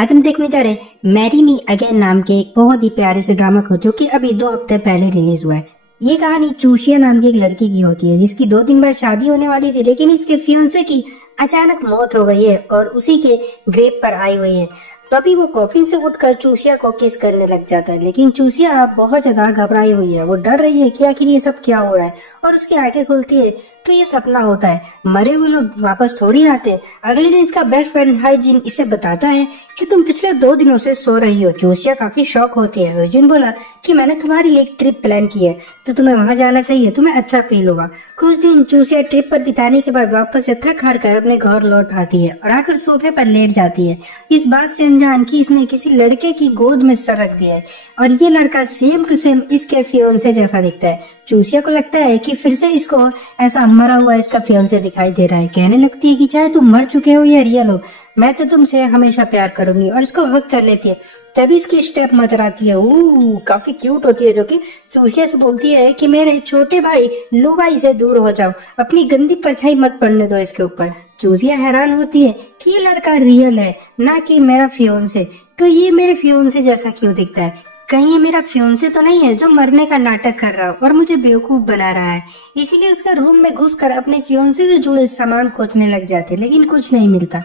आज हम देखने जा रहे हैं मैरी मी अगेन नाम के एक बहुत ही प्यारे से ड्रामा को, जो कि अभी 2 हफ्ते पहले रिलीज हुआ है। ये कहानी चूसिया नाम की एक लड़की की होती है, जिसकी 2 दिन बाद शादी होने वाली थी, लेकिन इसके फियांसे की अचानक मौत हो गई है और उसी के ग्रेव पर आई हुई है। तभी वो कॉफिन से उठकर चूसिया को किस करने लग जाता है, लेकिन चूसिया बहुत ज्यादा घबराई हुई है। वो डर रही है कि आखिर ये सब क्या हो रहा है, और उसकी आंखें खुलती है तो ये सपना होता है। मरे हुए लोग वापस थोड़ी आते। अगले दिन इसका बेस्ट फ्रेंड हाइजिन इसे बताता है कि तुम पिछले 2 दिनों से सो रही हो। चूसिया काफी शॉक होती है। हाइजिन बोला कि मैंने तुम्हारे लिए एक ट्रिप प्लान की है, तो तुम्हें वहाँ जाना चाहिए, तुम्हें अच्छा फील होगा। कुछ दिन चूसिया ट्रिप पर बिताने के बाद वापस से थक हार कर अपने घर लौट आती है और आकर सोफे पर लेट जाती है, इस बात से अनजान कि इसने किसी लड़के की गोद में सर रख दिया है और ये लड़का सेम टू सेम इसके फियांसे जैसा दिखता है। चूसिया को लगता है कि फिर से इसको ऐसा मरा हुआ इसका फियांसे दिखाई दे रहा है। कहने लगती है कि चाहे तुम मर चुके हो या रियल हो, मैं तो तुमसे हमेशा प्यार करूंगी, और इसको हक कर लेती है। तभी इसकी स्टेप मदर आती है, काफी क्यूट होती है, जो कि चूसिया से बोलती है कि मेरे छोटे भाई लू भाई से दूर हो जाओ, अपनी गंदी परछाई मत पड़ने दो इसके ऊपर। चूसिया हैरान होती है कि ये लड़का रियल है, ना कि मेरा फियांसे, तो ये मेरे फियांसे जैसा क्यों दिखता है? कहीं ये मेरा फियांसे तो नहीं है जो मरने का नाटक कर रहा और मुझे बेवकूफ बना रहा है? इसीलिए उसका रूम में घुसकर अपने फियांसे से जुड़े सामान खोजने लग जाते, लेकिन कुछ नहीं मिलता।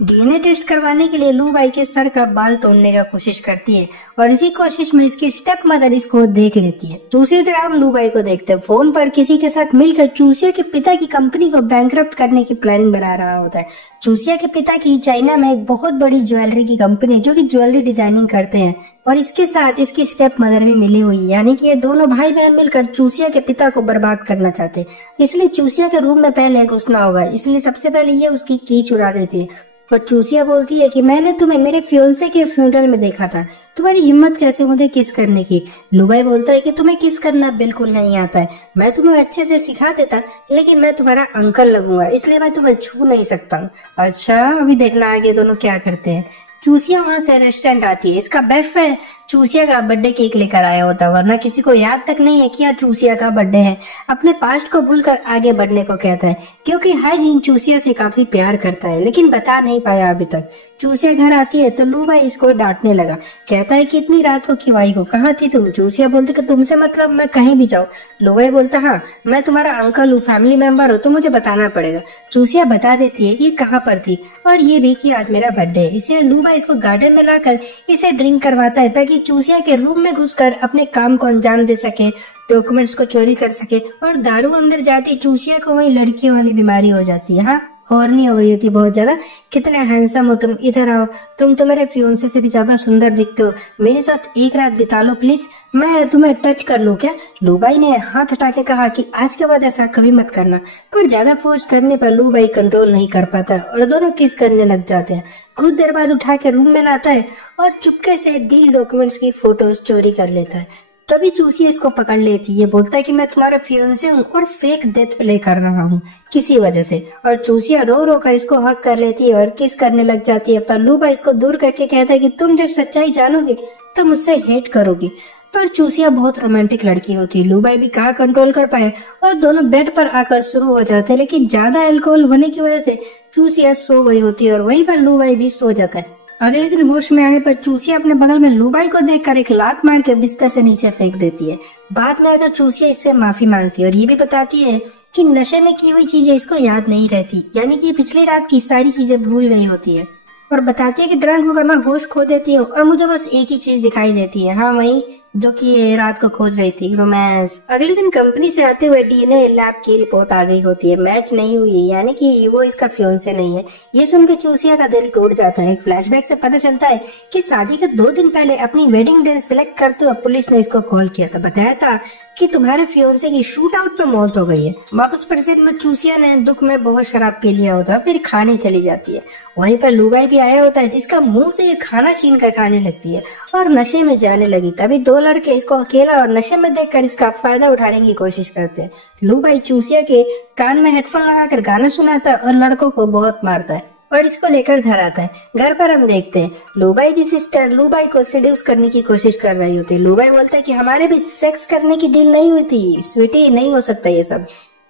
डीएनए टेस्ट करवाने के लिए लू बाई के सर का बाल तोड़ने का कोशिश करती है, और इसी कोशिश में इसकी स्टेप मदर इसको देख लेती है। दूसरी तरफ हम लू बाई को देखते हैं, फोन पर किसी के साथ मिलकर चूसिया के पिता की कंपनी को बैंकरप्ट करने की प्लानिंग बना रहा होता है। चूसिया के पिता की चाइना में एक बहुत बड़ी ज्वेलरी की कंपनी है, जो कि ज्वेलरी डिजाइनिंग करते हैं, और इसके साथ इसकी स्टेप मदर भी मिली हुई है, यानी कि ये दोनों भाई बहन मिलकर चूसिया के पिता को बर्बाद करना चाहते हैं। इसलिए चूसिया के रूम में पहले घुसना होगा, इसलिए सबसे पहले ये उसकी की चुरा देती है। और चूसिया बोलती है कि मैंने तुम्हें मेरे फियांसे के फ्यूनरल में देखा था, तुम्हारी हिम्मत कैसे मुझे किस करने की? लुबाई बोलता है कि तुम्हें किस करना बिल्कुल नहीं आता है, मैं तुम्हें अच्छे से सिखा देता, लेकिन मैं तुम्हारा अंकल लगूंगा, इसलिए मैं तुम्हें छू नहीं सकता हूँ। अच्छा, अभी देखना आगे दोनों क्या करते हैं। चूसिया वहाँ से रेस्टोरेंट आती है। इसका बेस्ट फ्रेंड चूसिया का बर्थडे केक लेकर आया होता है, वरना किसी को याद तक नहीं है कि आज चूसिया का बर्थडे है। अपने पास्ट को भूलकर आगे बढ़ने को कहता है, क्योंकि हाइजिन चूसिया से काफी प्यार करता है, लेकिन बता नहीं पाया अभी तक। चूसिया घर आती है तो लू भाई इसको डांटने लगा, कहता है कि इतनी रात को क्यों आई हो, कहाँ थी तुम? चूसिया बोलती कि तुमसे मतलब मैं कहीं भी जाऊँ। लू भाई बोलता, हाँ मैं तुम्हारा अंकल हूँ, फैमिली मेंबर हो, तो मुझे बताना पड़ेगा। चूसिया बता देती है कि कहाँ पर थी, और ये भी कि आज मेरा बर्थडे है। इसे लू भाई इसको गार्डन में लाकर इसे ड्रिंक करवाता है, ताकि चूसिया के रूम में घुसकर अपने काम को अंजाम दे सके, डॉक्यूमेंट्स को चोरी कर सके, और दारू अंदर जाती चूसिया को वही लड़कियों वाली बीमारी हो जाती है। हाँ, हॉर्नी हो गई होती बहुत ज्यादा। कितने हैंडसम हो तुम, इधर आओ, तुम तो मेरे फियांसे से भी ज्यादा सुंदर दिखते हो, मेरे साथ एक रात बिता लो प्लीज, मैं तुम्हें टच कर लूं क्या? लूबाई ने हाथ हटा के कहा कि आज के बाद ऐसा कभी मत करना, पर ज्यादा फोर्स करने पर लूबाई कंट्रोल नहीं कर पाता और दोनों किस करने लग जाते हैं। कुछ देर बाद उठा के रूम में लाता है और चुपके से डील डॉक्यूमेंट्स की फोटोज चोरी कर लेता है। तभी चूसिया इसको पकड़ लेती है। ये बोलता है कि मैं तुम्हारा फियांसे हूँ और फेक डेथ प्ले कर रहा हूँ किसी वजह से, और चूसिया रो रो कर इसको हक कर लेती है और किस करने लग जाती है। पर लूबा इसको दूर करके कहता है कि तुम जब सच्चाई जानोगे तो मुझसे हेट करोगी। पर चूसिया बहुत रोमांटिक लड़की होती है, लूबाई भी कहाँ कंट्रोल कर पाए, और दोनों बेड पर आकर शुरू हो जाते हैं, लेकिन ज्यादा अल्कोहल होने की वजह से चूसिया सो गई होती है और वहीं पर लूबाई भी सो जाता है। अगले दिन होश में आने पर चूसिया अपने बगल में लूबाई को देखकर एक लात मार के बिस्तर से नीचे फेंक देती है। बाद में आकर चूसिया इससे माफी मांगती है और ये भी बताती है कि नशे में की हुई चीजें इसको याद नहीं रहती, यानी कि पिछली रात की सारी चीजें भूल गई होती है, और बताती है कि ड्रंक होकर मैं होश खो देती हूँ और मुझे बस एक ही चीज दिखाई देती है, हाँ वही जो कि रात को खोज रही थी, रोमांस। अगले दिन कंपनी से आते हुए डीएनए लैब की रिपोर्ट आ गई होती है, मैच नहीं हुई है, यानी कि वो इसका फियांसे नहीं है। ये सुनकर चूसिया का दिल टूट जाता है। एक फ्लैशबैक से पता चलता है कि शादी के 2 दिन पहले अपनी वेडिंग डे सिलेक्ट करते हुए पुलिस ने इसको कॉल किया था, बताया था कि तुम्हारे फियांसे की शूट आउट पे मौत हो गई है। वापस प्रसिद्ध में चूसिया ने दुख में बहुत शराब पी लिया होता है, फिर खाने चली जाती है। वहीं पर लूबाई भी आया होता है, जिसका मुंह से ये खाना छीन कर खाने लगती है और नशे में जाने लगी। तभी 2 लड़के इसको अकेला और नशे में देखकर इसका फायदा उठाने की कोशिश करते हैं। लूबाई चूसिया के कान में हेडफोन लगाकर गाना सुनाता है और लड़कों को बहुत मारता है और इसको लेकर घर आता है। घर पर हम देखते हैं लूबाई की सिस्टर लूबाई को सेड्यूस करने की कोशिश कर रही होती है। लूबाई बोलता है कि हमारे बीच सेक्स करने की डील नहीं हुई थी स्वीटी, नहीं हो सकता ये सब।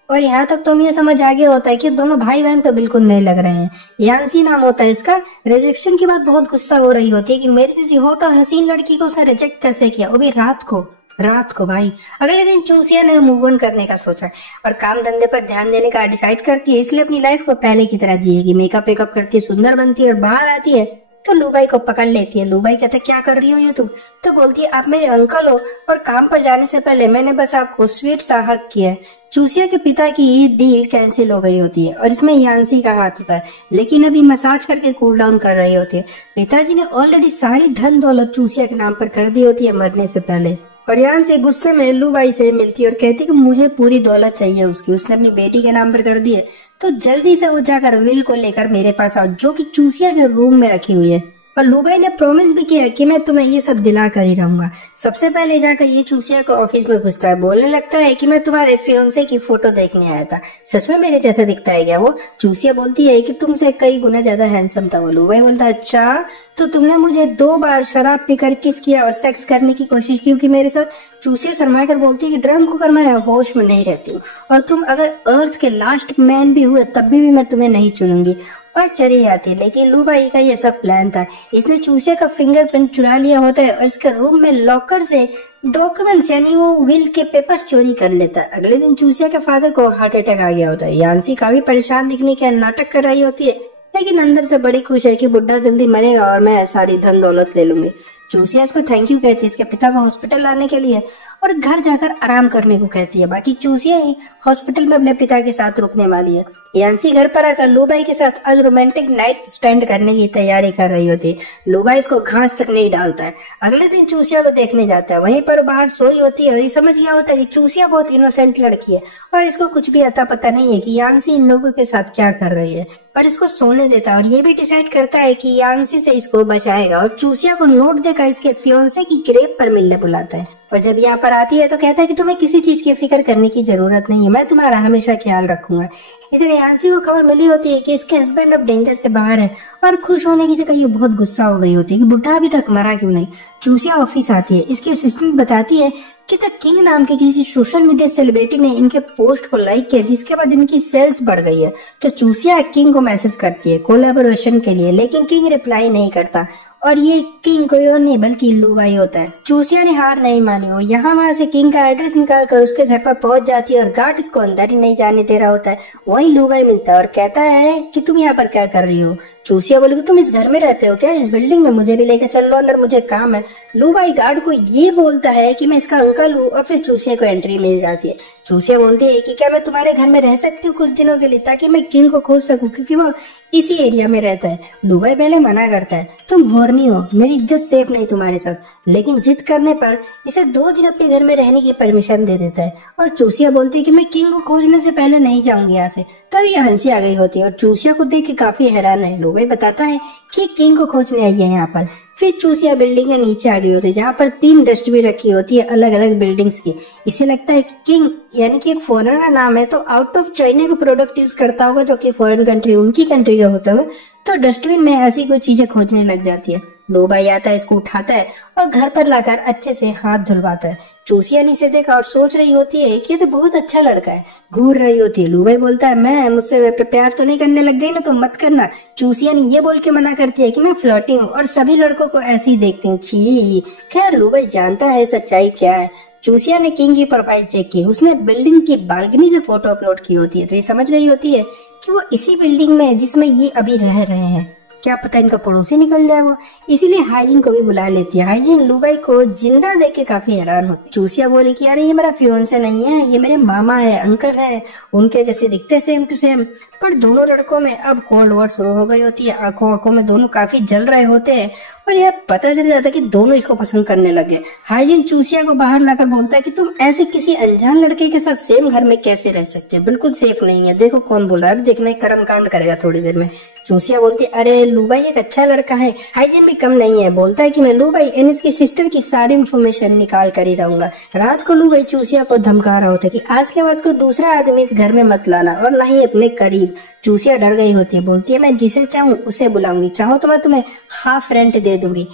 और यहाँ तक तो हमें समझ आ गया होता है कि दोनों भाई बहन तो बिल्कुल नहीं लग रहे हैं। यांसी नाम होता है इसका। रिजेक्शन की बात बहुत गुस्सा हो रही होती है कि मेरी जैसी हॉट और हसीन लड़की को उसने रिजेक्ट कैसे किया, वो भी रात को भाई। अगले दिन चूसिया ने मूव ऑन करने का सोचा और काम धंधे पर ध्यान देने का डिसाइड करती है, इसलिए अपनी लाइफ को पहले की तरह जिएगी। मेकअप वेकअप करती है, सुंदर बनती है और बाहर आती है तो लूबाई को पकड़ लेती है। लूबाई कहते क्या कर रही हो ये तुम? तो बोलती है आप मेरे अंकल हो और काम पर जाने से पहले मैंने बस आपको स्वीट सा हक किया है। चूसिया के पिता की ये डील कैंसिल हो गई होती है और इसमें यांसी का हाथ होता है, लेकिन अभी मसाज करके कूल डाउन कर रही होती है। पिताजी ने ऑलरेडी सारी धन दौलत चूसिया के नाम पर कर दी होती है मरने से पहले। और यांसी गुस्से में लूबाई से मिलती है और कहती है कि मुझे पूरी दौलत चाहिए उसकी, उसने अपनी बेटी के नाम पर कर दी है, तो जल्दी से वो जाकर विल को लेकर मेरे पास आओ, जो कि चूसिया के रूम में रखी हुई है। और लूबाई ने प्रॉमिस भी किया कि मैं तुम्हें ये सब दिला कर ही रहूंगा। सबसे पहले जाकर ये चूसिया को ऑफिस में घुसता है, बोलने लगता है कि मैं तुम्हारे फियोंसे की फोटो देखने आया था, सच में मेरे जैसा दिखता है क्या वो? चूसिया बोलती है कि तुमसे कई गुना ज्यादा हैंडसम था वो। लूबाई बोलता है अच्छा, तो तुमने मुझे 2 बार शराब पीकर किस किया और सेक्स करने की कोशिश की कि मेरे साथ? चूसिया शर्माकर बोलती है कि ड्रंक होकर मैं होश में नहीं रहती हूँ और तुम अगर अर्थ के लास्ट मैन भी हुए तब भी मैं तुम्हें नहीं चुनूंगी। और चली जाती है। लेकिन लूबाई का ये सब प्लान था। इसने चूसिया का फिंगरप्रिंट चुरा लिया होता है और इसके रूम में लॉकर से डॉक्यूमेंट्स यानी वो विल के पेपर चोरी कर लेता है। अगले दिन चूसिया के फादर को हार्ट अटैक आ गया होता है। यांसी काफी परेशान दिखने के नाटक कर रही होती है, लेकिन अंदर से बड़ी खुश है कि बुढ़ा जल्दी मरेगा और मैं सारी धन दौलत ले लूंगी। चूसिया इसको थैंक यू कहती है इसके पिता को हॉस्पिटल लाने के लिए और घर जाकर आराम करने को कहती है। बाकी चूसिया ही हॉस्पिटल में अपने पिता के साथ रुकने वाली है। यांसी घर पर आकर लूबाई के साथ आज रोमांटिक नाइट स्टैंड करने की तैयारी कर रही होती है। लूबाई इसको घास तक नहीं डालता है। अगले दिन चूसिया को देखने जाता है, वहीं पर बाहर सोई होती है और ये समझ गया होता है कि चूसिया बहुत इनोसेंट लड़की है और इसको कुछ भी अता पता नहीं है कि यांसी इन लोगों के साथ क्या कर रही है, पर इसको सोने देता है और ये भी डिसाइड करता है कि यांसी से इसको बचाएगा और चूसिया को नोट देकर इसके फियोंसे की ग्रेव पर मिलने बुलाता है। और जब यहाँ पर आती है तो कहता है कि तुम्हें किसी चीज की फिक्र करने की जरूरत नहीं है, मैं तुम्हारा हमेशा ख्याल रखूंगा। इधर यांसी को खबर मिली होती है कि इसके हस्बैंड अब डेंजर से बाहर है और खुश होने की जगह ये बहुत गुस्सा हो गई होती है कि बुढ़ा अभी तक मरा क्यों नहीं। चूसिया ऑफिस आती है, इसकी असिस्टेंट बताती है कि द किंग नाम के किसी सोशल मीडिया सेलिब्रिटी ने इनके पोस्ट को लाइक किया, जिसके बाद इनकी सेल्स बढ़ गई है। तो चूसिया किंग को मैसेज करती है कोलैबोरेशन के लिए, लेकिन किंग रिप्लाई नहीं करता और ये किंग कोई और नहीं बल्कि लूबाई होता है। चूसिया ने हार नहीं मानी, वो यहाँ वहाँ से किंग का एड्रेस निकाल कर उसके घर पर पहुंच जाती है और गार्ड इसको अंदर ही नहीं जाने दे रहा होता है। वहीं लूबाई मिलता है और कहता है कि तुम यहाँ पर क्या कर रही हो? चूसिया बोले तुम इस घर में रहते हो क्या? इस बिल्डिंग में मुझे भी लेकर चल लो अंदर, मुझे काम है। लूबाई गार्ड को ये बोलता है कि मैं इसका अंकल हूँ और फिर चूसिया को एंट्री मिल जाती है। चूसिया बोलती है कि क्या मैं तुम्हारे घर में रह सकती हूँ कुछ दिनों के लिए ताकि मैं किंग को खोज सकूं, क्योंकि वो इसी एरिया में रहता है। लूबाई पहले मना करता है, तुम हॉर्नी हो, मेरी इज्जत सेफ नहीं तुम्हारे साथ, लेकिन जिद करने पर इसे 2 दिन अपने घर में रहने की परमिशन दे देता है। और चूसिया बोलती है कि मैं किंग को खोजने से पहले नहीं जाऊंगी यहाँ से। तभी हंसी आ गई होती है और चूसिया को देख के काफी हैरान है। लूबाई बताता है कि किंग को खोजने आई है यहाँ पर। फिर चूसिया बिल्डिंग के नीचे आ गई होती है जहाँ पर 3 डस्टबिन रखी होती है अलग अलग बिल्डिंग्स की। इसे लगता है कि किंग यानी कि एक फॉरेनर का नाम है तो आउट ऑफ चाइना का प्रोडक्ट यूज करता होगा, जो कि फॉरेन कंट्री उनकी कंट्री का होता है, तो डस्टबिन में ऐसी कोई चीजें खोजने लग जाती है। लूबाई आता है, इसको उठाता है और घर पर लाकर अच्छे से हाथ धुलवाता है। चूसिया ने इसे देखा और सोच रही होती है कि ये तो बहुत अच्छा लड़का है, घूर रही होती है। लूबाई बोलता है मैं मुझसे प्यार तो नहीं करने लग गई ना, तो मत करना। चूसिया ने ये बोल के मना करती है कि मैं फ्लर्टिंग हूँ और सभी लड़कों को ऐसे ही देखती हूँ, छी। खैर लूबाई जानता है सच्चाई क्या है। चूसिया ने किंग की प्रोफाइल चेक की, उसने बिल्डिंग की बालकनी से फोटो अपलोड की होती है, तो ये समझ गई होती है कि वो इसी बिल्डिंग में है जिसमें ये अभी रह रहे हैं। क्या पता इनका पड़ोसी निकल जाए वो, इसीलिए हाइजीन को भी बुला लेती है। हाइजीन लूबाई को जिंदा देख के काफी हैरान होती है। चूसिया बोली कि अरे ये मेरा फियोंसे नहीं है, ये मेरे मामा है, अंकल है, उनके जैसे दिखते सेम टू सेम। पर दोनों लड़कों में अब कोल्ड वॉर शुरू हो गई होती है, आंखों आंखों में दोनों काफी जल रहे होते हैं और यह पता चल जाता है कि दोनों इसको पसंद करने लगे। हाइजीन चूसिया को बाहर लाकर बोलता है कि तुम ऐसे किसी अनजान लड़के के साथ सेम घर में कैसे रह सकते हो, बिल्कुल सेफ नहीं है, देखो कौन बोल रहा है, देखना कर्म कांड करेगा थोड़ी देर में। चूसिया बोलती है अरे लूबाई एक अच्छा लड़का है। हाइजीन भी कम नहीं है, बोलता है कि मैं लूबाई एंड इसकी सिस्टर की सारी इन्फॉर्मेशन निकाल कर ही रहूंगा। रात को लूबाई चूसिया को धमका रहा होता है कि आज के बाद कोई दूसरा आदमी इस घर में मत लाना और न ही अपने करीब। चूसिया डर गई होती है, बोलती है मैं जिसे चाहूँ उसे बुलाऊंगी, चाहो तो मैं तुम्हें हाफ रेंट दे दूंगी।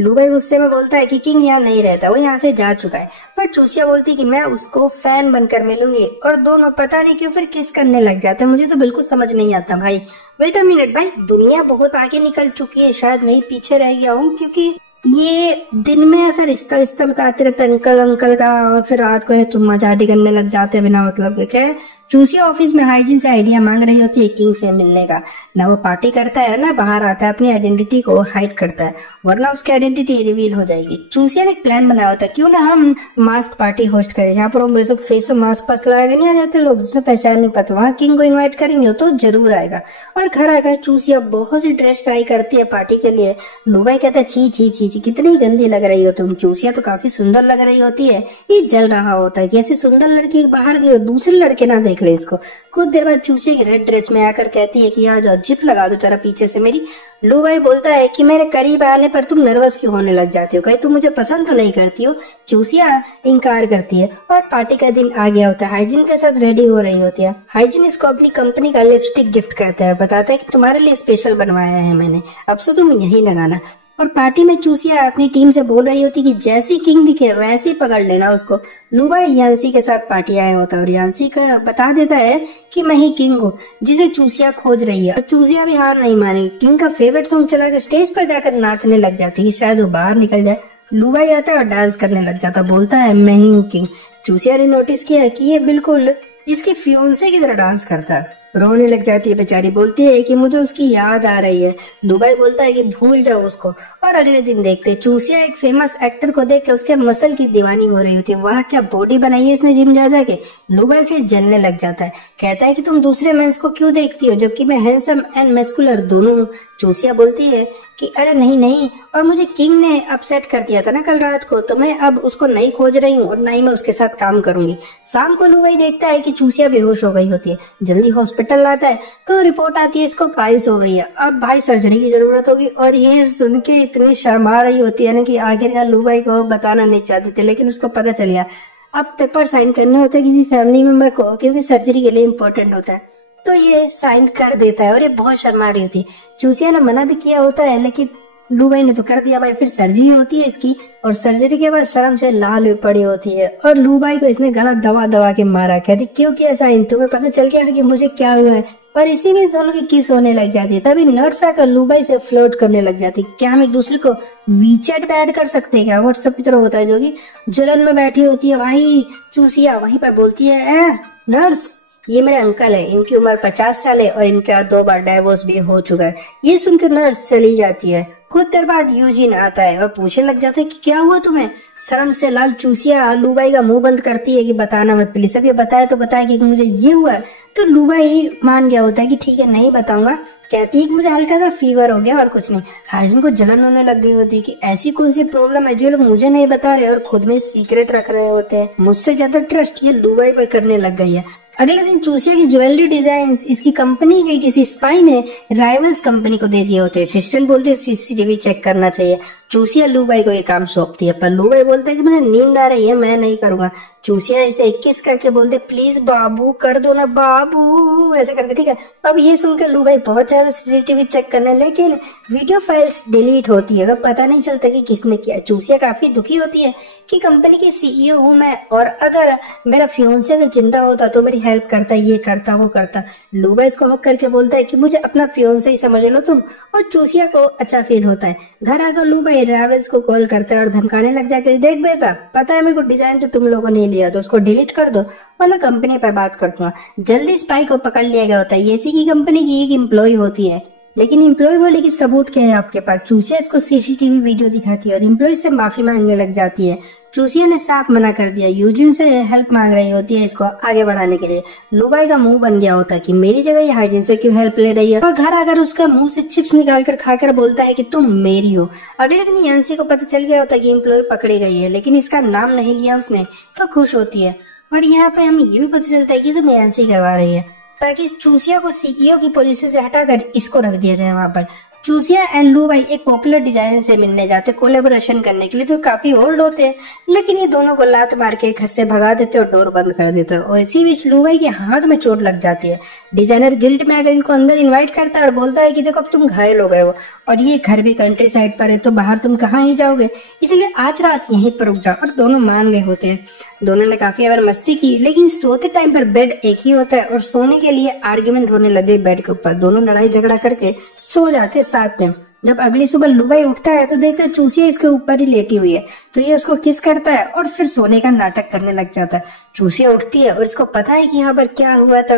लूबाई गुस्से में बोलता है कि किंग यहाँ नहीं रहता, वो यहाँ से जा चुका है। पर चूसिया बोलती है कि मैं उसको फैन बनकर मिलूंगी, और दोनों पता नहीं क्यों फिर किस करने लग जाते हैं। मुझे तो बिल्कुल समझ नहीं आता भाई। वेट अ मिनट भाई, दुनिया बहुत आगे निकल चुकी है, शायद मैं पीछे रह गया हूँ, क्योंकि ये दिन में ऐसा रिश्ता विस्ता बताते रहते अंकल अंकल का, और फिर रात को चुम्मा चाटी करने लग जाते हैं बिना मतलब के। क्या चूसिया ऑफिस में हाइजीन से आइडिया मांग रही होती है किंग से मिलने का। ना वो पार्टी करता है ना बाहर आता है, अपनी आइडेंटिटी को हाइड करता है, वरना उसकी आइडेंटिटी रिवील हो जाएगी। चूसिया ने एक प्लान बनाया होता है, क्यों ना हम मास्क पार्टी होस्ट करें, जहाँ पर वो फेस पे मास्क पास लगा के नहीं आ जाते लोग, जिसमें पहचान नहीं पाते, वहाँ किंग को इन्वाइट करेंगे तो जरूर आएगा। और घर आकर चूसिया बहुत सी ड्रेस ट्राई करती है पार्टी के लिए। लूबाई कहता है छी छी छी छी, कितनी गंदी लग रही हो तुम। चूसिया तो काफी सुंदर लग रही होती है। ये जल रहा होता है कि ऐसी सुंदर लड़की बाहर गई और दूसरे लड़के ना देख ले इसको। कुछ देर बाद चूसिया की रेड ड्रेस में आकर कहती है कि आ जाओ, जिप लगा दो जरा पीछे से मेरी। लूबाई बोलता है कि मेरे करीब आने पर तुम नर्वस क्यों होने लग जाती हो, कहीं तुम मुझे पसंद तो नहीं करती हो। चूसिया इनकार करती है और पार्टी का दिन आ गया होता है। हाइजीन के साथ रेडी हो रही होती है। हाइजीन इसको अपनी कंपनी का लिपस्टिक गिफ्ट करता है, बताता है कि तुम्हारे लिए स्पेशल बनवाया है मैंने, अब से तुम यही लगाना। और पार्टी में चूसिया अपनी टीम से बोल रही होती कि जैसी किंग दिखे वैसे ही पकड़ लेना उसको। लूबाई यांसी के साथ पार्टी आया होता है और यांसी का बता देता है कि मैं ही किंग हूँ जिसे चूसिया खोज रही है। और चूसिया भी हार नहीं मानेगी, किंग का फेवरेट सॉन्ग चला के स्टेज पर जाकर नाचने लग जाती है, शायद वो बाहर निकल जाए। लूबाई आता है और डांस करने लग जाता, बोलता है मैं ही हूँ किंग। चूसिया ने नोटिस किया कि ये बिल्कुल इसके फियोंसे की तरह डांस करता है। रोने लग जाती है बेचारी, बोलती है कि मुझे उसकी याद आ रही है। लूबाई बोलता है कि भूल जाओ उसको। और अगले दिन देखते चूसिया एक फेमस एक्टर को देख के उसके मसल की दीवानी हो रही होती है। वाह क्या बॉडी बनाई है इसने जिम जा जाके। लूबाई फिर जलने लग जाता है, कहता है कि तुम दूसरे मेंस को क्यों देखती हो जबकि मैं हैंडसम एंड मस्कुलर दोनों हूँ। चूसिया बोलती है कि अरे नहीं नहीं, और मुझे किंग ने अपसेट कर दिया था ना कल रात को, तो मैं अब उसको नहीं खोज रही हूँ और ना ही मैं उसके साथ काम करूंगी। शाम को लूबाई देखता है कि चूसिया बेहोश हो गई होती है, जल्दी हॉस्पिटल लाता है तो रिपोर्ट आती है इसको पाइल्स हो गई है, अब भाई सर्जरी की जरूरत होगी। और ये सुन के इतनी शर्मा रही होती है ना कि आखिरकार लूबाई को बताना नहीं चाहते थे, लेकिन उसको पता चल गया। अब पेपर साइन करने होते हैं किसी फैमिली मेंबर को, क्योंकि सर्जरी के लिए इम्पोर्टेंट होता है, तो ये साइन कर देता है और ये बहुत शर्मा रही होती है। चूसिया ने मना भी किया होता है, लेकिन लूबाई ने तो कर दिया भाई। फिर सर्जरी होती है इसकी, और सर्जरी के बाद शर्म से लाल हुई पड़ी होती है, और लूबाई को इसने गलत दवा दवा के मारा। कहती क्यों किया साइन, तुम्हें पता चल गया कि मुझे क्या हुआ है। और इसी में दोनों की किस होने लग जाती है। तभी नर्स आकर लूबाई से फ्लर्ट करने लग जाती है, क्या हम एक दूसरे को वीचैट पे ऐड कर सकते हैं क्या, व्हाट्सएप की तरह होता है, जो कि जलन में बैठी होती है। भाई चूसिया वहीं पर बोलती है नर्स ये मेरे अंकल है, इनकी उम्र 50 साल है और इनका 2 बार डाइवोर्स भी हो चुका है। ये सुनकर नर्स चली जाती है। कुछ देर बाद यूजिन आता है और पूछने लग जाता है कि क्या हुआ तुम्हें। शर्म से लाल चूसिया लूबाई का मुंह बंद करती है कि बताना मत प्लीज, अब ये बताया तो बताया कि मुझे ये हुआ है। तो लूबाई मान गया होता है कि ठीक है नहीं बताऊंगा। कहती है कि मुझे हल्का सा फीवर हो गया और कुछ नहीं। हाइजिन को जलन होने लग गई होती है कि ऐसी कौन सी प्रॉब्लम है जो लोग मुझे नहीं बता रहे और खुद में सीक्रेट रख रहे होते हैं। मुझसे ज्यादा ट्रस्ट ये लूबाई पर करने लग गई है। अगले दिन चूसिया की ज्वेलरी डिजाइन इसकी कंपनी के किसी स्पाई ने राइवल्स कंपनी को दे दिए होते हैं। असिस्टेंट बोलते हैं सीसीटीवी चेक करना चाहिए। चूसिया लूबाई को ये काम सौंपती है, पर लूबाई बोलते है कि मुझे नींद आ रही है, मैं नहीं करूंगा। चूसिया इसे 21 करके बोलते प्लीज बाबू कर दो ना बाबू, ऐसे करके ठीक है। अब ये सुनकर लूबाई बहुत ज्यादा सीसीटीवी चेक करने, लेकिन वीडियो फाइल्स डिलीट होती है, तो पता नहीं चलता कि किसने किया। चूसिया काफी दुखी होती है कि कंपनी की सीईओ हूँ मैं, और अगर मेरा फियोंसे अगर जिंदा होता तो मेरी हेल्प करता, ये करता वो करता। लूबाई इसको हक करके बोलता है कि मुझे अपना फियोंसे ही समझ लो तुम, और चूसिया को अच्छा फील होता है। घर आकर लूबाई रावल्स को कॉल करता है और धमकाने लग जाकर देख बेटा पता है मेरे को डिजाइन तो तुम लोगों ने लिया, तो उसको डिलीट कर दो वरना कंपनी पर बात कर दूंगा। जल्दी स्पाई को पकड़ लिया गया होता है। ये इसी की कंपनी की एक एम्प्लॉय होती है, लेकिन एम्प्लॉय बोले कि सबूत क्या है आपके पास। चूसिया इसको सीसीटीवी वीडियो दिखाती है और एम्प्लॉय से माफी मांगने लग जाती है। चूसिया ने साफ मना कर दिया। यूजिन से हेल्प मांग रही होती है इसको आगे बढ़ाने के लिए। लूबाई का मुंह बन गया होता है कि मेरी जगह ये हाइजिन से क्यों हेल्प ले रही है, और घर आकर उसका मुंह से चिप्स निकाल कर खाकर बोलता है कि तुम मेरी हो। अगले दिन यांसी को पता चल गया होता है कि एम्प्लॉय पकड़ी गई है, लेकिन इसका नाम नहीं लिया उसने, तो खुश होती है। और यहाँ पे हमें ये भी पता चलता है कि सब यांसी करवा रही है, ताकि चूसिया को सीईओ की पोजीशन से हटाकर इसको रख दिया जाए वहां पर। चूसिया एंड लू भाई एक पॉपुलर डिजाइनर से मिलने जाते कोलेबोरेशन करने के लिए, तो काफी ओल्ड होते हैं, लेकिन ये दोनों को लात मार के घर से भगा देते और डोर बंद कर देते हैं। और इसी बीच लू भाई के हाथ में चोट लग जाती है। डिजाइनर गिल्ट में आकर इनको अंदर इन्वाइट करता है और बोलता है कि देखो अब तुम घायल हो गए हो और ये घर भी कंट्री साइड पर है, तो बाहर तुम कहाँ ही जाओगे, इसलिए आज रात यहीं पर रुक जाओ। और दोनों मान गए होते हैं। दोनों ने काफी बार मस्ती की, लेकिन सोते टाइम पर बेड एक ही होता है और सोने के लिए आर्ग्यूमेंट होने लगे बेड के ऊपर। दोनों लड़ाई झगड़ा करके सो जाते साथ में। जब अगली सुबह लू भाई उठता है तो देखता है चूसिया इसके ऊपर ही लेटी हुई है, तो ये उसको किस करता है और फिर सोने का नाटक करने लग जाता है। चूसिया उठती है और इसको पता है कि यहाँ पर क्या हुआ था,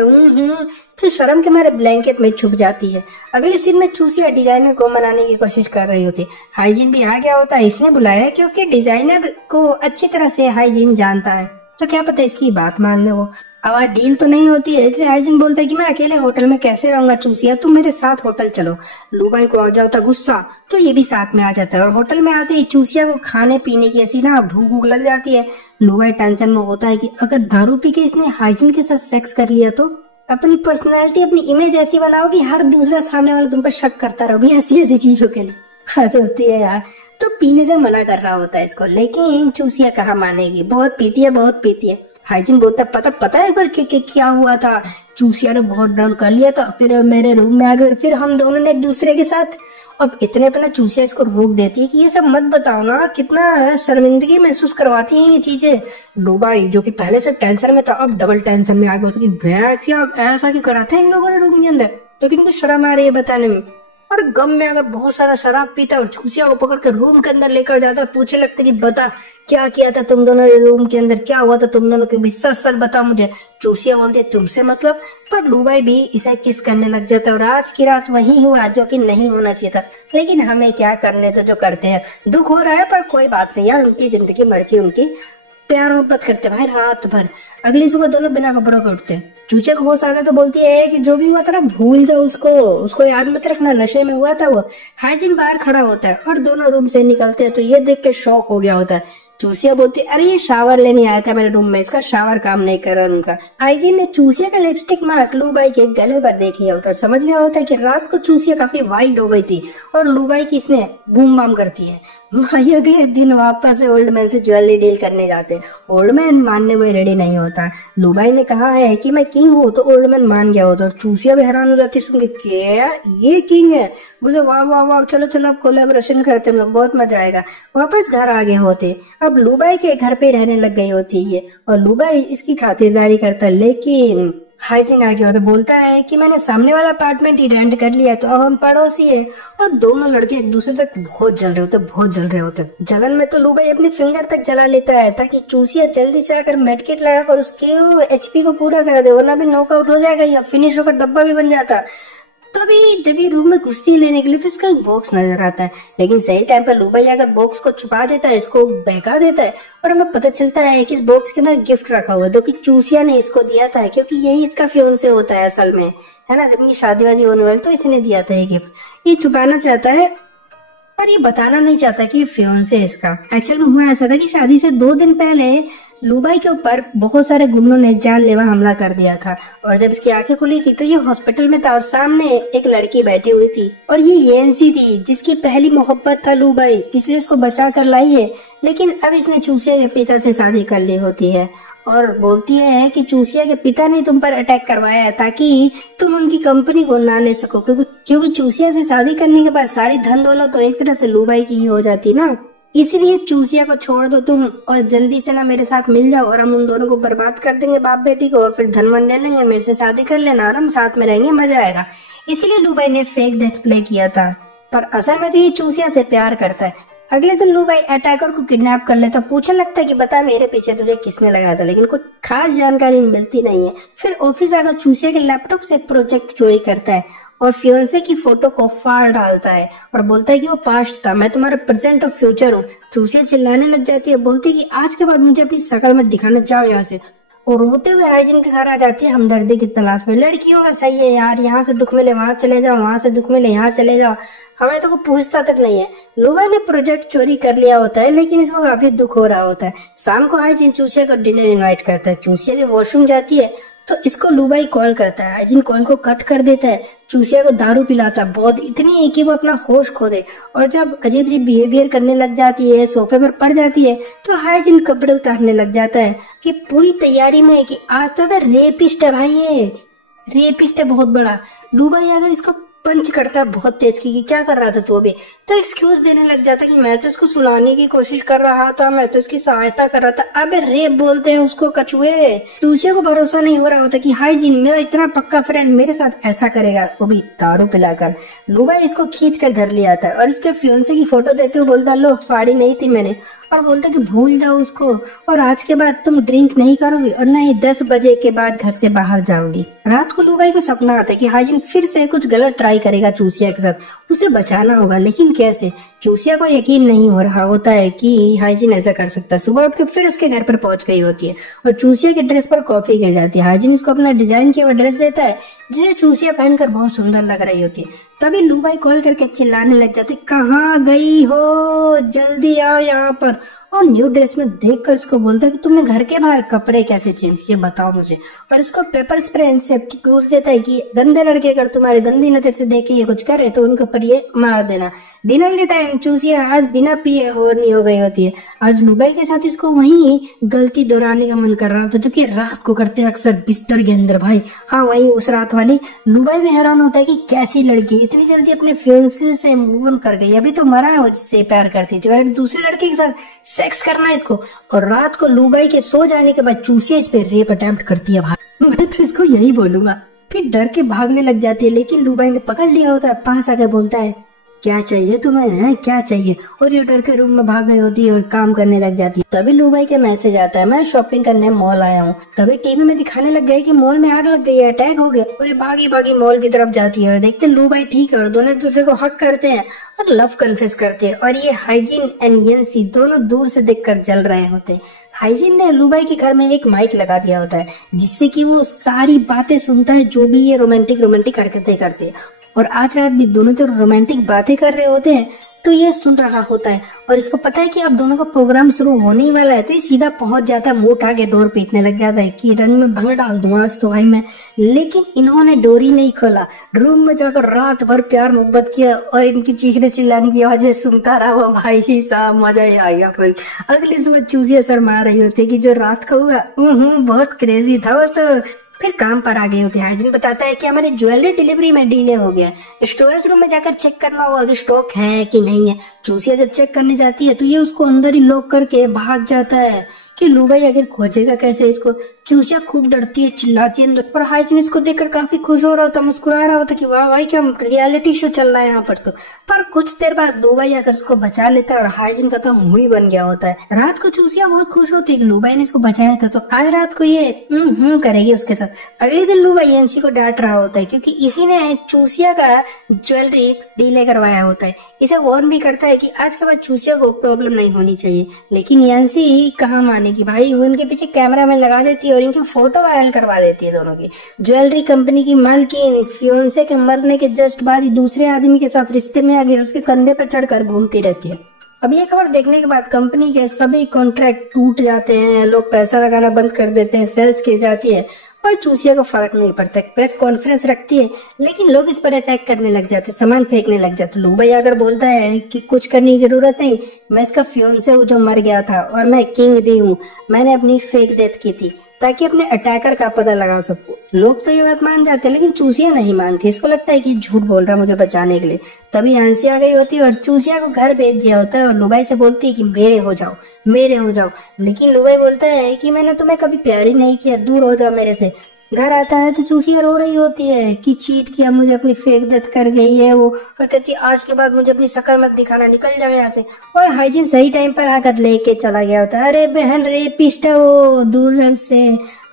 तो शर्म के मारे ब्लैंकेट में छुप जाती है। अगले सीन में चूसिया डिजाइनर को मनाने की कोशिश कर रही होती है। हाइजीन भी आ गया होता है, इसने बुलाया क्योंकि डिजाइनर को अच्छी तरह से हाइजीन जानता है, तो क्या पता इसकी बात मान ले वो। अब आज डील तो नहीं होती है, इसलिए हाइजीन बोलता है कि मैं अकेले होटल में कैसे रहूंगा चूसिया, तुम मेरे साथ होटल चलो। लू भाई को आ जाता गुस्सा, तो ये भी साथ में आ जाता है और होटल में आते ही चूसिया को खाने पीने की ऐसी ना भूख लग जाती है। लू भाई टेंशन में होता है कि अगर दारू पी के इसने हाइजीन के साथ सेक्स कर लिया तो अपनी पर्सनैलिटी, अपनी इमेज ऐसी बनाओ कि हर दूसरा सामने वाला तुम पर शक करता रहो भी ऐसी ऐसी चीजों के लिए। होती है यार, तो पीने से मना कर रहा होता है इसको, लेकिन चूसिया कहाँ मानेगी, बहुत पीती है बहुत पीती है। हाइजीन बोलता पता है पर क्या हुआ था। चूसिया ने बहुत डर कर लिया था, फिर मेरे रूम में आ गए, फिर हम दोनों ने एक दूसरे के साथ। अब इतने पे ना चूसिया इसको रोक देती है कि ये सब मत बताओ ना, कितना शर्मिंदगी महसूस करवाती है ये चीजें। लू भाई जो कि पहले से टेंशन में था अब डबल टेंशन में आ गया कि ऐसा क्यों करा था इन लोगों ने रूम के अंदर, लेकिन इनको शर्म आ रही है बताने में। और गम में अगर बहुत सारा शराब पीता और चूसिया को पकड़ कर रूम के अंदर लेकर जाता, पूछने लगता कि बता क्या किया था तुम दोनों ने रूम के अंदर, क्या हुआ था तुम दोनों के बीच, सच सच बता मुझे। चूसिया बोलते तुमसे मतलब, पर लू भाई भी इसे किस करने लग जाता है। और आज की रात वही हुआ जो कि नहीं होना चाहिए था, लेकिन हमें क्या करने, तो जो करते हैं। दुख हो रहा है पर कोई बात नहीं यार, उनकी जिंदगी मर्जी, उनकी प्यार मोहब्बत करते भाई रात भर। अगली सुबह दोनों बिना कपड़ों के उठते हैं। चूचे को होश आता तो बोलती है कि जो भी हुआ था ना भूल जाओ, उसको याद मत रखना, नशे में हुआ था वो। हाइजीन बाहर खड़ा होता है और दोनों रूम से निकलते हैं तो ये देख के शॉक हो गया होता है। चूसिया बोलती है अरे ये शावर लेने आया था मेरे रूम में, इसका शावर काम नहीं कर रहा उनका। हाइजीन ने चूसिया का लिपस्टिक मार्क लू भाई के गले पर देख लिया होता है, समझ गया होता है कि रात को चूसिया काफी वाइल्ड हो गई थी और लू भाई की इसने बूम बाम करती है। भाई अगले दिन वापस से ओल्ड मैन से ज्वेलरी डील करने जाते हैं। ओल्ड मैन मानने में रेडी नहीं होता। लू भाई ने कहा है कि मैं किंग हूँ, तो ओल्ड मैन मान गया होता। और चूसिया भी हैरान हो जाती सुन के, क्या ये किंग है, बोले वाह वाह वाह, चलो चलो अब कोलैबोरेशन करते हैं, बहुत मजा आएगा। वापस घर आ गए होते, अब लू भाई के घर पे रहने लग गई होती है और लू भाई इसकी खातिरदारी करता है। लेकिन हाइजीन आ गया तो बोलता है कि मैंने सामने वाला अपार्टमेंट ही रेंट कर लिया, तो अब हम पड़ोसी है। और दोनों लड़के एक दूसरे तक बहुत जल रहे होते। जलन में तो लू भाई अपने फिंगर तक जला लेता है ताकि चूसिया जल्दी से आकर मेडिकेट लगाकर उसके एचपी को पूरा कर दे, वरना भी नॉकआउट हो जाएगा या फिनिश होकर डब्बा भी बन जाता। तभी जब ये रूम में कुश्ती लेने के लिए तो इसका एक बॉक्स नजर आता है, लेकिन सही टाइम पर लू भाई अगर बॉक्स को छुपा देता है, इसको बहका देता है और हमें पता चलता है कि इस बॉक्स के अंदर गिफ्ट रखा हुआ है, जो कि चूसिया ने इसको दिया था, क्योंकि यही इसका फियोंसे होता है असल में, है ना। जब ये शादी वादी होने वाली तो इसने दिया था ये गिफ्ट। ये छुपाना चाहता है पर ये बताना नहीं चाहता कि फियोंसे है इसका। एक्चुअल में हुआ ऐसा था कि शादी से 2 दिन पहले लू भाई के ऊपर बहुत सारे गुंडों ने जानलेवा हमला कर दिया था और जब इसकी आंखें खुली थी तो ये हॉस्पिटल में था और सामने एक लड़की बैठी हुई थी और ये येंसी थी जिसकी पहली मोहब्बत था लू भाई, इसलिए इसको बचा कर लाई है। लेकिन अब इसने चूसिया के पिता से शादी कर ली होती है और बोलती है कि चूसिया के पिता ने तुम पर अटैक करवाया है ताकि तुम उनकी कंपनी को ना ले सको, क्योंकि चूसिया से शादी करने के बाद सारी धन दौलत तो एक तरह से लू भाई की ही हो जाती ना। इसलिए चूसिया को छोड़ दो तुम और जल्दी से ना मेरे साथ मिल जाओ और हम उन दोनों को बर्बाद कर देंगे, बाप बेटी को, और फिर धनवन ले लेंगे, मेरे से शादी कर लेना और हम साथ में रहेंगे, मजा आएगा। इसलिए लू भाई ने फेक डेथ प्ले किया था, पर असल में तो ये चूसिया से प्यार करता है। अगले दिन लू भाई अटैकर को किडनैप कर लेता, पूछने लगता है कि बता मेरे पीछे तुझे किसने लगाया था, लेकिन कुछ खास जानकारी मिलती नहीं है। फिर ऑफिस आकर चूसिया के लैपटॉप से प्रोजेक्ट चोरी करता है और फियोंसे की फोटो को फाड़ डालता है और बोलता है कि वो पास्ट था, मैं तुम्हारा प्रेजेंट और फ्यूचर हूँ। चूसिया चिल्लाने लग जाती है, बोलती है कि आज के बाद मुझे अपनी शकल में दिखाना, जाओ यहाँ से। और रोते हुए हाइजीन के घर आ जाती है हमदर्दी की तलाश में। लड़कियों का सही है यार, यहाँ से दुख मिले वहां चले जाओ, वहां से दुख मिले यहाँ चले जाओ, हमें तो कोई पूछता तक नहीं है। लू भाई ने प्रोजेक्ट चोरी कर लिया होता है लेकिन इसको काफी दुख हो रहा होता है। शाम को हाइजीन चूसिया को डिनर इनवाइट करता है। चूसिया जब वॉशरूम जाती है तो इसको लुबाई कॉल करता है, हाइजिन कॉल को कट कर देता है, चूसिया को दारू पिलाता है बहुत, इतनी है कि वो अपना होश खो दे। और जब अजीब अजीब बिहेवियर करने लग जाती है, सोफे पर पड़ जाती है, तो हाइजिन कपड़े उतारने लग जाता है कि पूरी तैयारी में है कि आज तो रेपिस्ट है भाई, ये रेपिस्ट है बहुत बड़ा। लुबाई अगर इसको पंच करता है बहुत तेज की, क्या कर रहा था तू अभी, तो एक्सक्यूज देने लग जाता कि मैं तो इसको सुनाने की कोशिश कर रहा था, मैं तो इसकी सहायता कर रहा था। अबे रेप बोलते हैं उसको कछुए। चूसिया को भरोसा नहीं हो रहा होता कि हाइजीन मेरा इतना पक्का फ्रेंड मेरे साथ ऐसा करेगा, वो भी दारू पिलाकर। लुबाई इसको खींच कर घर ले आता है और इसके फियोंसे की फोटो देते हुए बोलता लो फाड़ी नहीं थी मैंने, और बोलता कि भूल जाओ उसको, और आज के बाद तुम ड्रिंक नहीं करोगी और न ही 10 बजे के बाद घर से बाहर जाओगी। रात को लुबाई को सपना आता है कि हाइजिन फिर से कुछ गलत ट्राई करेगा चूसिया के साथ, उसे बचाना होगा, लेकिन कैसे। चूसिया को यकीन नहीं हो रहा होता है कि हाइजिन ऐसा कर सकता है। सुबह उठ के फिर उसके घर पर पहुंच गई होती है और चूसिया के ड्रेस पर कॉफी गिर जाती है। हाइजिन इसको अपना डिजाइन किया हुआ ड्रेस देता है जिसे चूसिया पहनकर बहुत सुंदर लग रही होती है। तभी लुबाई कॉल करके चिल्लाने लग जाती, कहाँ गई हो, जल्दी आओ यहाँ पर। और न्यू ड्रेस में देखकर उसको बोलता है कि तुमने घर के बाहर कपड़े कैसे चेंज किए बताओ मुझे। और इसको paper spray and safety tools देता है कि गंदे लड़के अगर तुम्हारे गंदी नजर से देखे ये कुछ करे तो उनके ऊपर ये मार देना। डिनर के टाइम चूसिया आज बिना पिए होनी हो गई होती है। आज लुबाई के साथ इसको वही गलती दोहराने का मन कर रहा होता जो कि रात को करते अक्सर बिस्तर के अंदर। भाई हाँ, वही उस रात वाली। लुबाई भी हैरान होता है कि कैसी लड़की इतनी जल्दी अपने फियांसे से मूव ऑन कर गई, अभी तो मरा है वो जिससे प्यार करती थी और दूसरे लड़के के साथ सेक्स करना है इसको। और रात को लुबाई के सो जाने के बाद चूसिया इस पे रेप अटेम्प्ट करती है। भाई मैं तो इसको यही बोलूंगा। फिर डर के भागने लग जाती है, लेकिन लुबाई ने पकड़ लिया होता है। पास आकर बोलता है क्या चाहिए तुम्हें, है क्या चाहिए, और ये डर के रूम में भाग गई होती है और काम करने लग जाती है। तभी लुबाई के मैसेज आता है, मैं शॉपिंग करने मॉल आया हूँ। तभी टीवी में दिखाने लग गए कि मॉल में आग लग गई है, अटैक हो गया, और ये भागी भागी मॉल की तरफ जाती है और देखते लुबाई ठीक है और दोनों एक दूसरे को हक करते हैं और लव कन्फेस करते हैं। और ये हाइजीन एंड येंसी दोनों दूर से देखकर जल रहे होते हैं। हाइजीन ने लुबाई के घर में एक माइक लगा दिया होता है जिससे कि वो सारी बातें सुनता है जो भी ये रोमांटिक हरकतें करते हैं। और आज रात भी दोनों तो रोमांटिक बातें कर रहे होते हैं तो ये सुन रहा होता है और इसको पता है कि अब दोनों का प्रोग्राम शुरू होने ही वाला है। तो ये सीधा पहुंच जाता है, मुंह उठा के डोर पीटने लग जाता है कि रंग में भंग डाल दूं आज तो भाई मैं। लेकिन इन्होंने डोर ही नहीं खोला, रूम में जाकर रात भर प्यार मोहब्बत किया और इनकी चीखने चिल्लाने की आवाजें सुनता रहा। वो भाई साहब मजा ही आ गया फुल। अगले सुबह चूसिया सर मार रही होती कि जो रात का हुआ बहुत क्रेजी था वो तो। फिर काम पर आ गए होते हैं। हाइजीन बताता है कि हमारी ज्वेलरी डिलीवरी में डिले हो गया, स्टोरेज रूम में जाकर चेक करना होगा कि स्टॉक है कि नहीं है। चूसिया जब चेक करने जाती है तो ये उसको अंदर ही लॉक करके भाग जाता है कि लुबाई आखिर खोजेगा कैसे इसको। चूसिया खूब डरती है, चिल्लाती है अंदर। और हाइजीन इसको देखकर काफी खुश हो रहा होता, मुस्कुरा रहा होता कि वाह भाई क्या रियलिटी शो चल रहा है यहाँ पर तो। पर कुछ देर बाद लुबाई आकर उसको बचा लेता है और हाइजीन का तो मुंह ही बन गया होता है। रात को चूसिया बहुत खुश होती है कि लुबाई ने इसको बचाया था, तो आज रात को ये करेगी उसके साथ। अगले दिन लुबाई येंसी को डांट रहा होता है क्योंकि इसी ने चूसिया का ज्वेलरी डीले करवाया होता है। इसे वार्न भी करता है कि आज के बाद चूसिया को प्रॉब्लम नहीं होनी चाहिए, लेकिन येंसी कहाँ मानेगी भाई। वो इनके पीछे कैमरा मैन लगा देती है और इनकी फोटो वायरल करवा देती है दोनों की। ज्वेलरी कंपनी की मालकिन फियोंसे के मरने के जस्ट बाद ही दूसरे आदमी के साथ रिश्ते में आ गई, उसके कंधे पर चढ़कर घूमती रहती है। अब ये खबर देखने के बाद कंपनी के सभी कॉन्ट्रैक्ट टूट जाते हैं, लोग पैसा लगाना बंद कर देते हैं, सेल्स गिर जाती है और चूसिया को फर्क नहीं पड़ता। प्रेस कॉन्फ्रेंस रखती है लेकिन लोग इस पर अटैक करने लग जाते, सामान फेंकने लग जाते। लुबाई आकर बोलता है कि कुछ करने की जरूरत नहीं, मैं इसका फियोंसे हूँ जो मर गया था और मैं किंग भी हूँ, मैंने अपनी फेक डेथ की थी ताकि अपने अटैकर का पता लगा सकूं। लोग तो ये बात मान जाते हैं लेकिन चूसिया नहीं मानती, इसको लगता है कि झूठ बोल रहा है मुझे बचाने के लिए। तभी यांसी आ गई होती है और चूसिया को घर भेज दिया होता है और लुबाई से बोलती है कि मेरे हो जाओ। लेकिन लुबाई बोलता है कि मैंने तुम्हें कभी प्यार ही नहीं किया, दूर हो जाओ मेरे से। घर आता है तो चूसिया रो रही होती है कि चीट किया मुझे, अपनी फेक डेथ कर गई है वो, और कहती है आज के बाद मुझे अपनी शक्ल मत दिखाना, निकल जाओ यहाँ से। और हाइजीन सही टाइम पर आकर लेके चला गया होता है। अरे बहन रेपिस्ट है वो, दूर से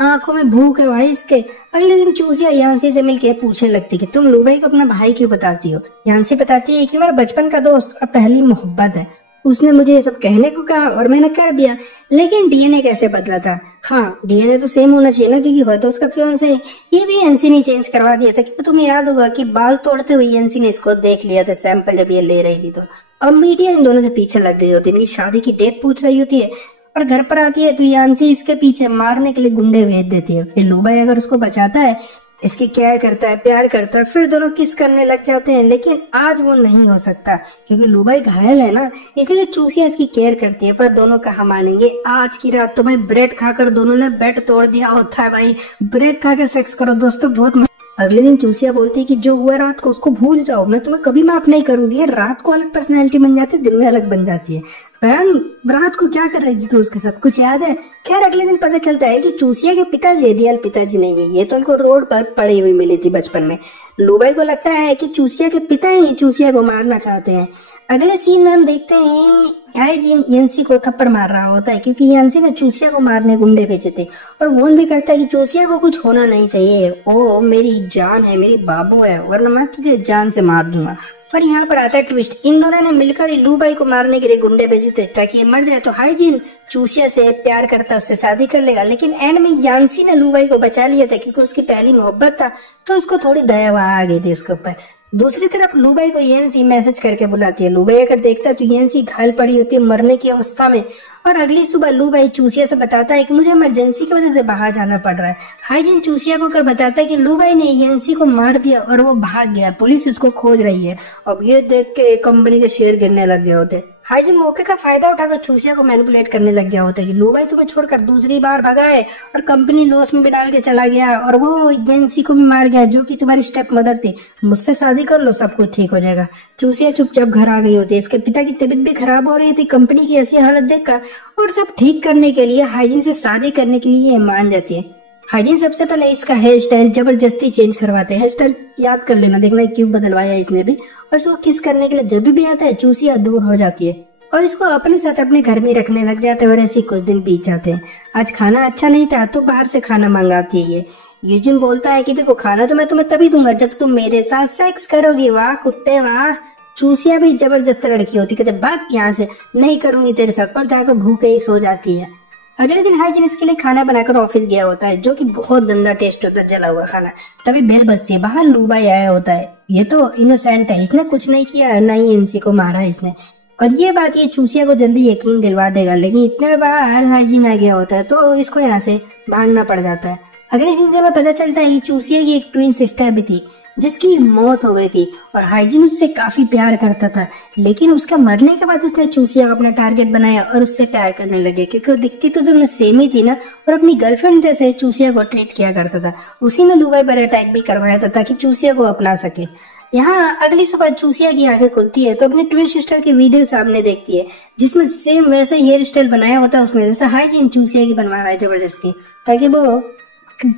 आंखों में भूख है भाई इसके। अगले दिन चूसिया यांसी से मिलके पूछने लगती कि तुम लुबाई को अपना भाई क्यों बताती हो। यांसी बताती है कि मेरा बचपन का दोस्त और पहली मोहब्बत है, उसने मुझे ये सब कहने को कहा और मैंने कर दिया। लेकिन डीएनए कैसे बदला था? हाँ, डीएनए तो सेम होना चाहिए ना, क्योंकि हो तो उसका फियांसे। ये भी एनसी ने चेंज करवा दिया था क्योंकि तुम्हें याद होगा कि बाल तोड़ते हुए एनसी ने इसको देख लिया था सैंपल जब ये ले रही थी। तो अब मीडिया इन दोनों के पीछे लग गई होती है, इनकी शादी की डेट पूछ रही होती है। और घर पर आती है तो यांसी इसके पीछे मारने के लिए गुंडे भेज देती है। फिर लुबाई अगर उसको बचाता है, इसकी केयर करता है, प्यार करता है, फिर दोनों किस करने लग जाते हैं। लेकिन आज वो नहीं हो सकता क्योंकि लुबाई घायल है ना, इसलिए चूसिया इसकी केयर करती है। पर दोनों कहाँ मानेंगे। आज की रात तो भाई ब्रेड खाकर दोनों ने बेड तोड़ दिया होता है। भाई ब्रेड खाकर सेक्स करो दोस्तों, बहुत। अगले दिन चूसिया बोलती है कि जो हुआ रात को उसको भूल जाओ, मैं तुम्हें कभी माफ नहीं करूंगी। रात को अलग पर्सनैलिटी बन जाती है, दिन में अलग बन जाती है। बहन रात को क्या कर रही थी तू उसके साथ, कुछ याद है? खैर अगले दिन पता चलता है कि चूसिया के पिताजी रियल पिताजी नहीं है, ये तो उनको रोड पर पड़ी हुई मिली थी बचपन में। लुबाई को लगता है कि चूसिया के पिता ही चूसिया को मारना चाहते हैं। अगले सीन में हम देखते हैं हाइजिन यांसी को थप्पड़ मार रहा होता है क्योंकि यांसी ने चूसिया को मारने गुंडे भेजे थे और वोन भी कहता है कि चूसिया को कुछ होना नहीं चाहिए, ओ मेरी जान है, मेरी बाबू है, वरना मैं तुझे जान से मार दूंगा। पर यहाँ पर आता है ट्विस्ट, इन दोनों ने मिलकर लुबाई को मारने के लिए गुंडे भेजे थे ताकि ये मर जाए। तो हाइजिन चूसिया से प्यार करता उससे शादी कर लेगा, लेकिन एंड में यांसी ने लुबाई को बचा लिया था क्योंकि उसकी पहली मोहब्बत था, तो उसको थोड़ी दया आ गई थी उसके ऊपर। दूसरी तरफ लुबाई को यांसी मैसेज करके बुलाती है। लुबाई अगर देखता है तो यांसी घायल पड़ी होती है मरने की अवस्था में, और अगली सुबह लुबाई चूसिया से बताता है कि मुझे इमरजेंसी की वजह से बाहर जाना पड़ रहा है। हाइजिन चूसिया को कर बताता है कि लुबाई ने यांसी को मार दिया और वो भाग गया, पुलिस उसको खोज रही है। अब ये देख के कंपनी के शेयर गिरने लग गए होते। हाइजिन मौके का फायदा उठाकर चूसिया को मैनिपुलेट करने लग गया होता है कि लुबाई तुम्हें छोड़कर दूसरी बार भगाए और कंपनी लॉस में भी डाल के चला गया, और वो यांसी को भी मार गया जो कि तुम्हारी स्टेप मदर थी, मुझसे शादी कर लो सब कुछ ठीक हो जाएगा। चूसिया चुपचाप घर आ गई होती है। इसके पिता की तबीयत भी खराब हो रही थी कंपनी की ऐसी हालत देखकर, और सब ठीक करने के लिए हाइजिन से शादी करने के लिए मान जाती है। हाइजिन सबसे पहले इसका हेयर स्टाइल जबरदस्ती चेंज करवाते हैं। हेयर स्टाइल याद कर लेना, देखना क्यों बदलवाया इसने भी। और इसको किस करने के लिए जब भी आता है चूसिया दूर हो जाती है और इसको अपने साथ अपने घर में रखने लग जाते हैं। और ऐसे कुछ दिन बीत जाते हैं। आज खाना अच्छा नहीं था तो बाहर से खाना मंगाती है ये। यूजिन बोलता है कि देखो खाना तो मैं तुम्हें तभी दूंगा जब तुम मेरे साथ सेक्स करोगी। वाह कुत्ते वाह। चूसिया भी जबरदस्त लड़की होती है, कहते भाग यहाँ से, नहीं करूंगी तेरे साथ, और जाकर भूखे ही सो जाती है। अगले दिन हाइजिन इसके लिए खाना बनाकर ऑफिस गया होता है जो कि बहुत गंदा टेस्ट होता है, जला हुआ खाना। तभी बेल बजती है, बाहर लुबाई आया होता है। ये तो इनोसेंट है, इसने कुछ नहीं किया, ना ही यांसी को मारा इसने। और ये बात ये चूसिया को जल्दी यकीन दिलवा देगा, लेकिन इतने में बाहर हाइजिन आ गया होता है तो इसको यहाँ से भागना पड़ जाता है। अगले सीजन में पता चलता है कि चूसिया की एक ट्विन सिस्टर भी थी जिसकी मौत हो गई थी, और हाइजिन उससे काफी प्यार करता था। लेकिन उसका मरने के बाद उसने चूसिया को अपना टारगेट बनाया और उससे प्यार करने लगे क्योंकि वो दिखती तो दोनों सेम ही थी ना, और अपनी गर्लफ्रेंड जैसे चूसिया को ट्रीट किया करता था। उसी ने लुबाई पर अटैक भी करवाया था ताकि चूसिया को अपना सके। यहाँ अगली सुबह चूसिया की आंखें खुलती है तो अपने ट्विन सिस्टर की वीडियो सामने देखती है जिसमें सेम वैसा हेयर स्टाइल बनाया होता है उसने जैसा हाइजिन चूसिया की बनवा रहा है जबरदस्ती, ताकि वो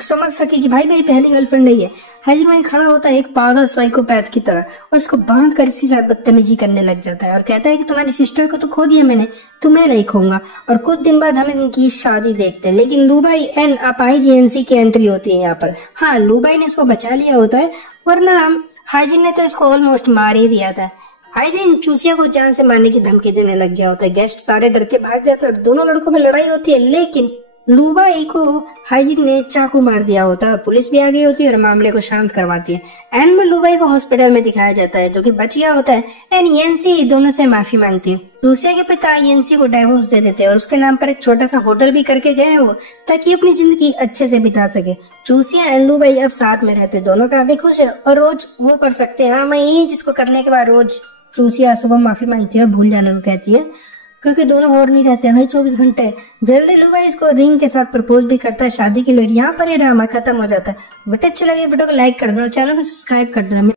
समझ सके कि भाई मेरी पहली गर्लफ्रेंड नहीं है। हाइजिन वहीं खड़ा होता है एक पागल साइकोपैथ की तरह और उसको बांध कर इसी साथ बदतमीजी करने लग जाता है और कहता है कि तुम्हारी सिस्टर को तो खो दिया मैंने, तुम्हें नहीं खोऊंगा। और कुछ दिन बाद हम इनकी शादी देखते हैं, लेकिन लुबाई एंड अपाइजेंसी की एंट्री होती है यहाँ पर। हाँ, लुबाई ने इसको बचा लिया होता है, वरना हाइजिन ने तो इसको ऑलमोस्ट मार ही दिया था। हाइजिन चूसिया को जान से मारने की धमकी देने लग गया होता है। गेस्ट सारे डर के भाग जाते हैं और दोनों लड़कों में लड़ाई होती है, लेकिन लुबाई को हाइजिन ने चाकू मार दिया होता है। पुलिस भी आ गई होती है और मामले को शांत करवाती है। एंड में लुबाई को हॉस्पिटल में दिखाया जाता है जो कि बच गया होता है। एंड यांसी दोनों से माफी मांगती है। चूसिया के पिता यांसी को डाइवोर्स दे देते हैं और उसके नाम पर एक छोटा सा होटल भी करके गए वो, ताकि अपनी जिंदगी अच्छे से बिता सके। चूसिया एंड लुबाई अब साथ में रहते, दोनों काफी खुश है और रोज वो कर सकते हैं। हाँ, मैं यही जिसको करने के बाद रोज चूसिया सुबह माफी मांगती है और भूल जाने को कहती है, क्योंकि दोनों और नहीं रहते हैं भाई 24 घंटे। जल्दी लुबाई इसको रिंग के साथ प्रपोज भी करता है शादी के लिए। यहाँ पर ये ड्रामा खत्म हो जाता है। वीडियो अच्छा लगे वीडियो को लाइक कर दो, चैनल को सब्सक्राइब कर देना।